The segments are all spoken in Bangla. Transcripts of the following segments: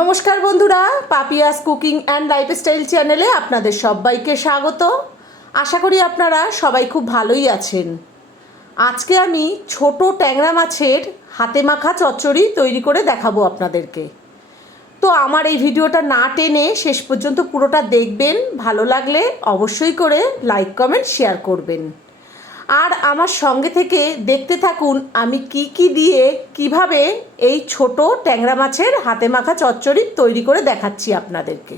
নমস্কার বন্ধুরা পাপিয়াস কুকিং অ্যান্ড লাইফস্টাইল চ্যানেলে আপনাদের সবাইকে স্বাগত। আশা করি আপনারা সবাই খুব ভালোই আছেন। আজকে আমি ছোট ট্যাংরা মাছের হাতে মাখা চচ্চড়ি তৈরি করে দেখাবো আপনাদেরকে। তো আমার এই ভিডিওটা না টেনে শেষ পর্যন্ত পুরোটা দেখবেন, ভালো লাগলে অবশ্যই করে লাইক, কমেন্ট শেয়ার করবেন। আর আমার সঙ্গে থেকে দেখতে থাকুন আমি কি কি দিয়ে কীভাবে এই ছোট ট্যাংরা মাছের হাতে মাখা চচ্চড়ি তৈরি করে দেখাচ্ছি আপনাদেরকে।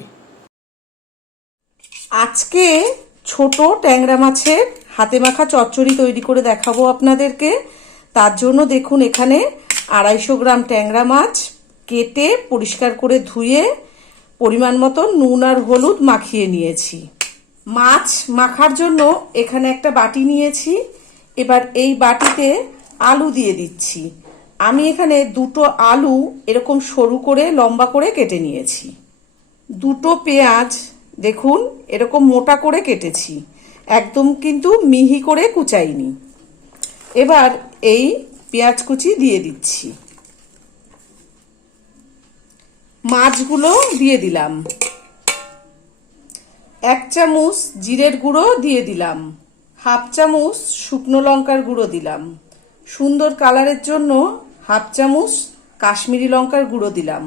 আজকে ছোট ট্যাংরা মাছের হাতে মাখা চচ্চড়ি তৈরি করে দেখাবো আপনাদেরকে। তার জন্য দেখুন এখানে আড়াইশো গ্রাম ট্যাংরা মাছ কেটে পরিষ্কার করে ধুয়ে পরিমাণ মতো নুন আর হলুদ মাখিয়ে নিয়েছি। মাছ মাখার জন্য এখানে একটা বাটি নিয়েছি। এবার এই বাটিতে আলু দিয়ে দিচ্ছি। আমি এখানে দুটো আলু এরকম সরু করে, লম্বা করে কেটে নিয়েছি। দুটো পেঁয়াজ, দেখুন, এরকম মোটা করে কেটেছি। একদম কিন্তু মিহি করে কুচাইনি। এবার এই পেঁয়াজ কুচি দিয়ে দিচ্ছি। মাছগুলো দিয়ে দিলাম। এক চামচ জিরের গুঁড়ো দিয়ে দিলাম। হাফ চামচ শুকনো লঙ্কার গুঁড়ো দিলাম। সুন্দর কালারের জন্য হাফ চামচ কাশ্মীরি লঙ্কার গুঁড়ো দিলাম।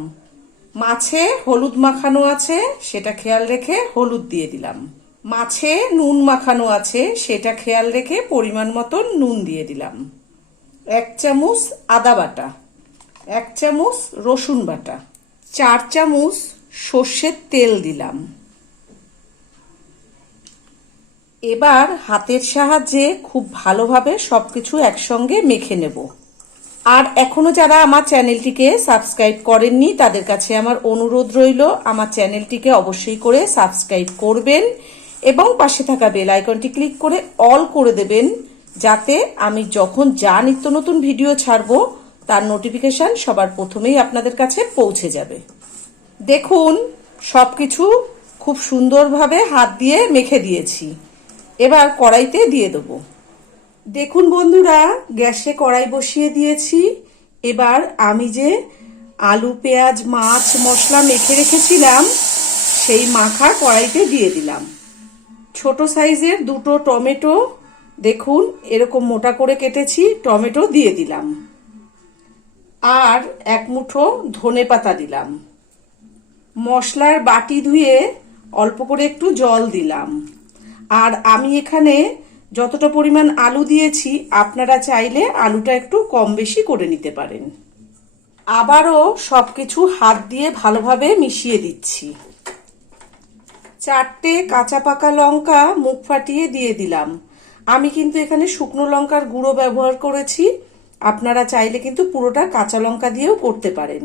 মাছে হলুদ মাখানো আছে, সেটা খেয়াল রেখে হলুদ দিয়ে দিলাম। মাছে নুন মাখানো আছে, সেটা খেয়াল রেখে পরিমাণ মতো নুন দিয়ে দিলাম। এক চামচ আদা বাটা, এক চামচ রসুন বাটা, চার চামচ সর্ষের তেল দিলাম। এবার হাতের সাহায্যে খুব ভালোভাবে সব কিছু একসঙ্গে মেখে নেব। আর এখনও যারা আমার চ্যানেলটিকে সাবস্ক্রাইব করেননি, তাদের কাছে আমার অনুরোধ রইল, আমার চ্যানেলটিকে অবশ্যই করে সাবস্ক্রাইব করবেন এবং পাশে থাকা বেল আইকনটি ক্লিক করে অল করে দেবেন, যাতে আমি যখন যা নিত্য নতুন ভিডিও ছাড়বো, তার নোটিফিকেশন সবার প্রথমেই আপনাদের কাছে পৌঁছে যাবে। দেখুন সব কিছু খুব সুন্দরভাবে হাত দিয়ে মেখে দিয়েছি। এবার কড়াইতে দিয়ে দেবো। দেখুন বন্ধুরা, গ্যাসে কড়াই বসিয়ে দিয়েছি। এবার আমি যে আলু, পেঁয়াজ, মাছ, মশলা মেখে রেখেছিলাম, সেই মাখা কড়াইতে দিয়ে দিলাম। ছোট সাইজের দুটো টমেটো, দেখুন এরকম মোটা করে কেটেছি, টমেটো দিয়ে দিলাম। আর এক মুঠো ধনে পাতা দিলাম। মশলার বাটি ধুয়ে অল্প করে একটু জল দিলাম। আর আমি এখানে যতটা পরিমাণ আলু দিয়েছি, আপনারা চাইলে আলুটা একটু কম বেশি করে নিতে পারেন। আবারও সব কিছু হাত দিয়ে ভালোভাবে মিশিয়ে দিচ্ছি। চারটে কাঁচা পাকা লঙ্কা মুখ ফাটিয়ে দিয়ে দিলাম। আমি কিন্তু এখানে শুকনো লঙ্কার গুঁড়ো ব্যবহার করেছি। আপনারা চাইলে কিন্তু পুরোটা কাঁচা লঙ্কা দিয়েও করতে পারেন।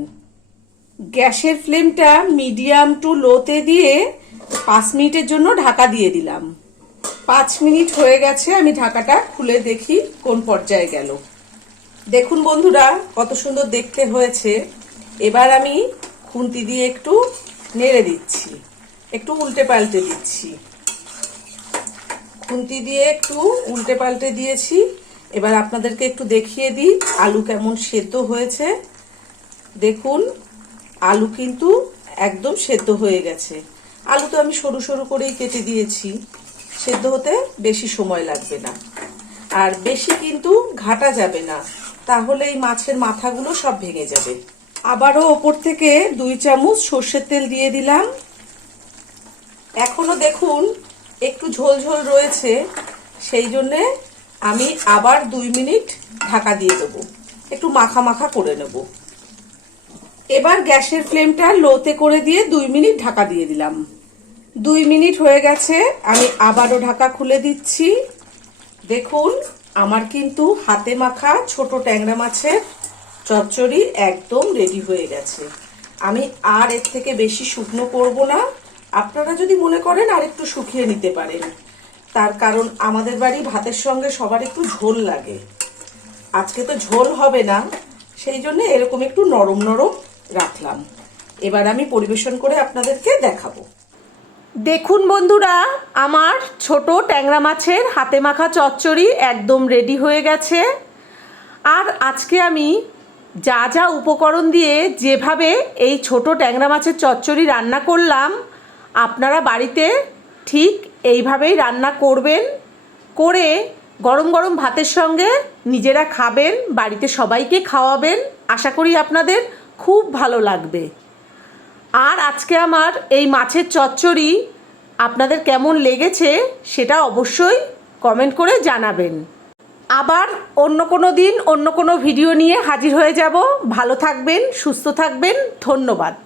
গ্যাসের ফ্লেমটা মিডিয়াম টু লোতে দিয়ে পাঁচ মিনিটের জন্য ঢাকা দিয়ে দিলাম। পাঁচ মিনিট হয়ে গেছে, আমি ঢাকাটা খুলে দেখি কোন পর্যায়ে গেল। দেখুন বন্ধুরা, কত সুন্দর দেখতে হয়েছে। এবার আমি খুন্তি দিয়ে একটু নেড়ে দিচ্ছি, একটু উল্টে পাল্টে দিচ্ছি। খুন্তি দিয়ে একটু উল্টে পাল্টে দিয়েছি। এবার আপনাদেরকে একটু দেখিয়ে দিই, আলু কেমন সেদ্ধ হয়েছে। দেখুন, আলু কিন্তু একদম সেদ্ধ হয়ে গেছে। আলু তো আমি সরু সরু করেই কেটে দিয়েছি। সেদ্ধ হতে বেশি সময় লাগবে না। আর বেশি কিন্তু ঘাটা যাবে না, তাহলে এই মাছের মাথাগুলো সব ভেঙে যাবে। আবারও ওপর থেকে দুই চামচ সর্ষের তেল দিয়ে দিলাম। এখনও দেখুন একটু ঝোল ঝোল রয়েছে, সেই জন্যে আমি আবার দুই মিনিট ঢাকা দিয়ে দেবো। একটু মাখা মাখা করে নেব। এবার গ্যাসের ফ্লেমটা লোতে করে দিয়ে দুই মিনিট ঢাকা দিয়ে দিলাম। দুই মিনিট হয়ে গেছে, আমি আবারও ঢাকা খুলে দিচ্ছি। দেখুন, আমার কিন্তু হাতে মাখা ছোট ট্যাংরা মাছের চচ্চড়ি একদম রেডি হয়ে গেছে। আমি আর এর থেকে বেশি শুকনো করব না। আপনারা যদি মনে করেন আর একটু শুকিয়ে নিতে পারেন। তার কারণ আমাদের বাড়ি ভাতের সঙ্গে সবার একটু ঝোল লাগে। আজকে তো ঝোল হবে না, সেই জন্য এরকম একটু নরম নরম রাখলাম। এবার আমি পরিবেশন করে আপনাদেরকে দেখাবো। দেখুন বন্ধুরা, আমার ছোট ট্যাংরা মাছের হাতে মাখা চচ্চড়ি একদম রেডি হয়ে গেছে। আর আজকে আমি যা যা উপকরণ দিয়ে যেভাবে এই ছোট ট্যাংরা মাছের চচ্চড়ি রান্না করলাম, আপনারা বাড়িতে ঠিক এইভাবেই রান্না করবেন, করে গরম গরম ভাতের সঙ্গে নিজেরা খাবেন, বাড়িতে সবাইকে খাওয়াবেন। আশা করি আপনাদের খুব ভালো লাগবে। আর আজকে আমার এই মাছের চচ্চড়ি আপনাদের কেমন লেগেছে সেটা অবশ্যই কমেন্ট করে জানাবেন। আবার অন্য কোনো দিন, অন্য কোনো ভিডিও নিয়ে হাজির হয়ে যাব। ভালো থাকবেন, সুস্থ থাকবেন। ধন্যবাদ।